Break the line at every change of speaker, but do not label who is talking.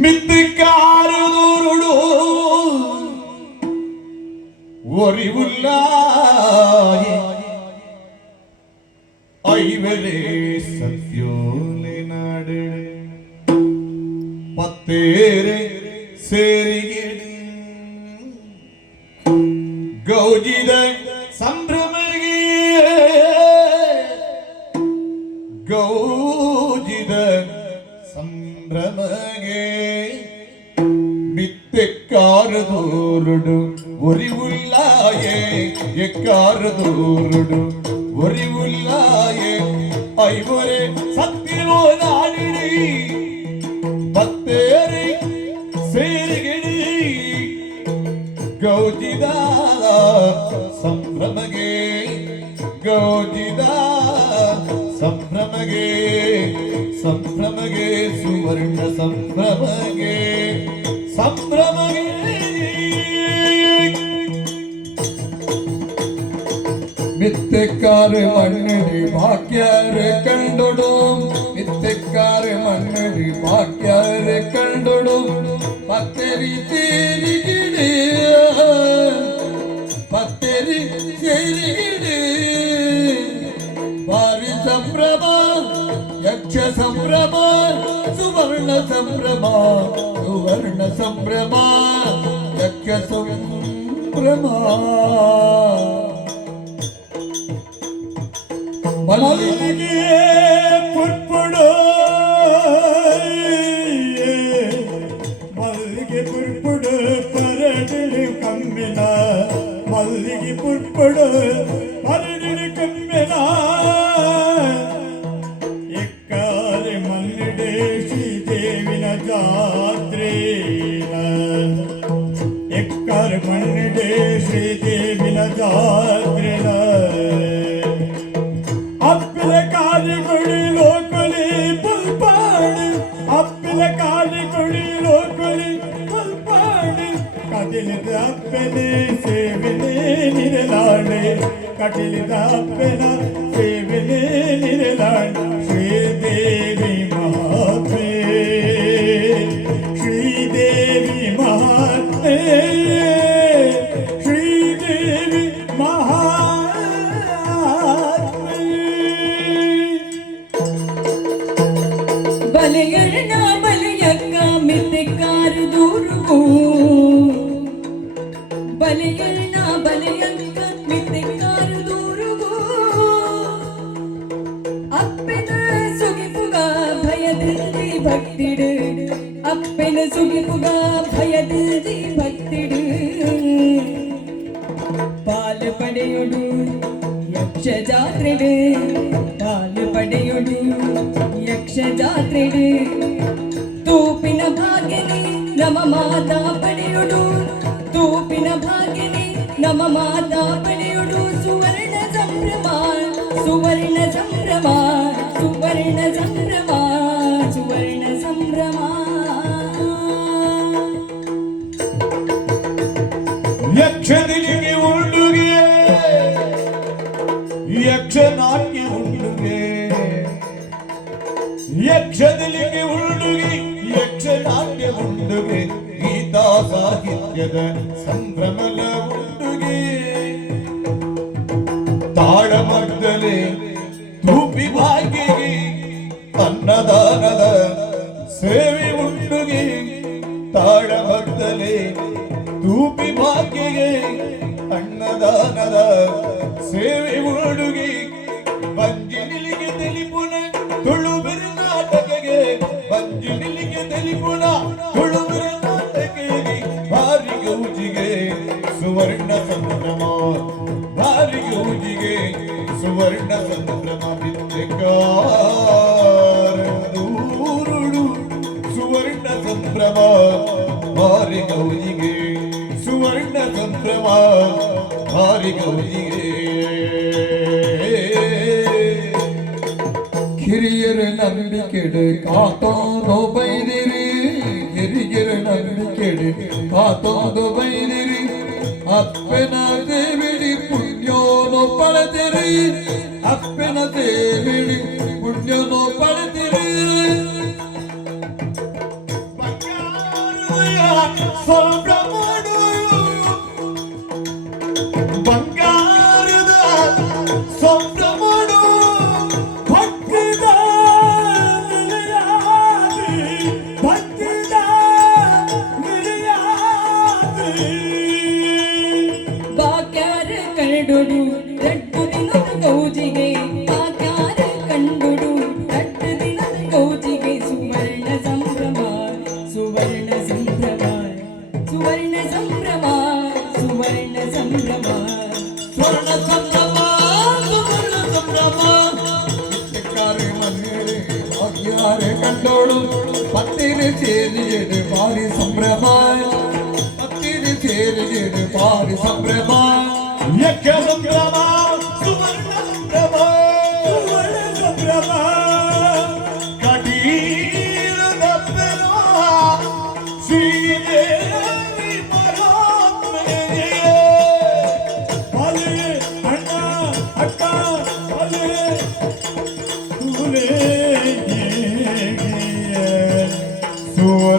മിത്തിക്കാരതോരോടു സത്യോലെ നാട് പത്തേരെ സേരിക ನಮಗೆ ಬಿತ್ತೆಕ್ಕಾರದೋರುಡು ಒರಿವುಲ್ಲಾಯೇ ಎಕ್ಕಾರದೋರುಡು ಒರಿವುಲ್ಲಾಯೇ. ಐವರೆ ಸತ್ತಿರೋ ನಾಡಿಡಿ ಬತ್ತೇರಿ ಸೇರಿಗಿಡಿ. ಗೌಜಿದಾಲ ಸಂಭ್ರಮಗೆ ಗೌಜಿದ സംഭ്രമകേ സംഭ്രമകേ സുവർണ സംഭ്രമകേ സംഭ്രമകേ.
മിത്തക്കാറ് മണ്ണടി ഭാഗ്യാരെ കണ്ടോടും മിത്തക്കാറ് മണ്ണടി ഭാഗ്യാരെ കണ്ടോടും. പത്തരി തേരി ಸಂಭ್ರಮ ಸುವರ್ಣ ಸಂಭ್ರಮ ಸುವರ್ಣ ಸಂಭ್ರಮ ಯಜ್ಞ ಸಂಭ್ರಮ ಮನಲ್ಲಿಗೆ ಪುಟ್ಪುಡು
ಮಲ್ಲಿಗೆ
ಪುಟ್ಪುಡು ಪರಡಲಿ ಕಮ್ಮಿನ ಮಲ್ಲಿಗೆ ಪುಟ್ಪುಡು ಕಟಲಿದಪ್ಪನೆ ಸೇವನೆ ನಿರಲಾಣೆ ಕಟಲಿದಪ್ಪನ ಸೇವನೆ ನಿರಲಾಣೆ ಶ್ರೀದೇವಿ ಮಹಾತ್ಮೆ ಶ್ರೀದೇವಿ
ಮಹಾತ್ಮೆ ಬಲೆಯಕ್ಕ ಮಿತ್ತಿಕ್ಕಾರು ದೂರುಗೂ ಬಲೆಯಣ್ಣ ಬಲೆಯಕ್ಕ ಮಿತ್ತಿಕ್ಕಾರು ದೂರುಗೂ ಅಪ್ಪನ ಸುಗಿಪುಗ ಭಯದಲ್ಲಿ ಭಕ್ತಿಡು ಅಪ್ಪನ ಸುಗಿಪುಗ ಭಯದಲ್ಲಿ ಭಕ್ತಿಡು പാല് പടയൊടു യക്ഷജാത്രയുടെ പാല് പടയൊടു യക്ഷജാത്രയുടെ ತೂಪಿನ ಭಾಗಿನಿ ನಮ ಮಾತಾ ಪಡೆಯುಡು. ತೂಪಿನ ಭಾಗಿನಿ ನಮ ಮಾತಾ ಪಡೆಯುಡು. ಸುವರ್ಣ ಸಂಭ್ರಮ ಸುವರ್ಣ ಸಂಭ್ರಮ ಸುವರ್ಣ ಸಂಭ್ರಮ ಸುವರ್ಣ ಸಂಭ್ರಮ
ಯಕ್ಷದಿನಿಗೆ ಉಂಡುಗೆ ಯಕ್ಷನಾಟ್ಯ ಉಂಡುಗೆ. ಯಕ್ಷದಲ್ಲಿ ಉಳ್ಳುಗೆ ಯಕ್ಷ ನಾಟ್ಯ ಉಂಡುಗೆ, ಗೀತಾ ಸಾಹಿತ್ಯದ ಸಂಭ್ರಮಲ ಹುಡುಗಿ ತಾಳಮಗ್ದಲೆ ತೂಪಿ ಭಾಗಿಗೆ ಅನ್ನದಾನದ ಸೇವೆ ಹುಡುಗಿ ತಾಳಮಗ್ದಲೆ ತೂಪಿ ಭಾಗಿಗೆ ಅನ್ನದಾನದ ಸೇವೆ ಹುಡುಗಿ ಬಂಜಿನಿಲ್ಲ ಸುವರ್ಣ ಸಂಭ್ರಮ ಭಾರಿ ಗೌಜಿಗೆ ಸುವರ್ಣ ಸಂಭ್ರಮ ಬಿದ್ದೆಕಾರ ದೂರುಡು ಸುವರ್ಣ ಸಂಭ್ರಮ ಭಾರಿ ಗೌಜಿಗೆ ಸುವರ್ಣ ಸಂಭ್ರಮ ಭಾರಿ ಗೌಜಿಗೆ
ಹಿರಿಯರ ನಂಬಿಕೆಡು ಕಾತೋದು ಬೈದಿರಿ ಹಿರಿಯರ ನಂಬಿಕೆಡು ಕಾತೋದು ಬೈದಿರಿ
appena devi il pugnolo paletere, appena devi il pugnolo paletere. ಸುವರ್ಣ ಸಂಭ್ರಮ ಸ್ವರ್ಣ ಸಂಭ್ರಮ ಸುವರ್ಣ ಸಂಭ್ರಮ
ಕೃಷ್ಣಕ್ಕಾರೆ ಮಹಿಳೆ ಭಾಗ್ಯಾರೆ ಕಂಡೋಳು ಪತ್ತಿನ ಸೇರಿಗೆಡು ಭಾರಿ ಸಂಭ್ರಮ ಪತ್ತಿನ ಸೇರಿಗೆಡು ಭಾರಿ ಸಂಭ್ರಮ
ಯಕ್ಷ ಸಂಭ್ರಮ
Oh,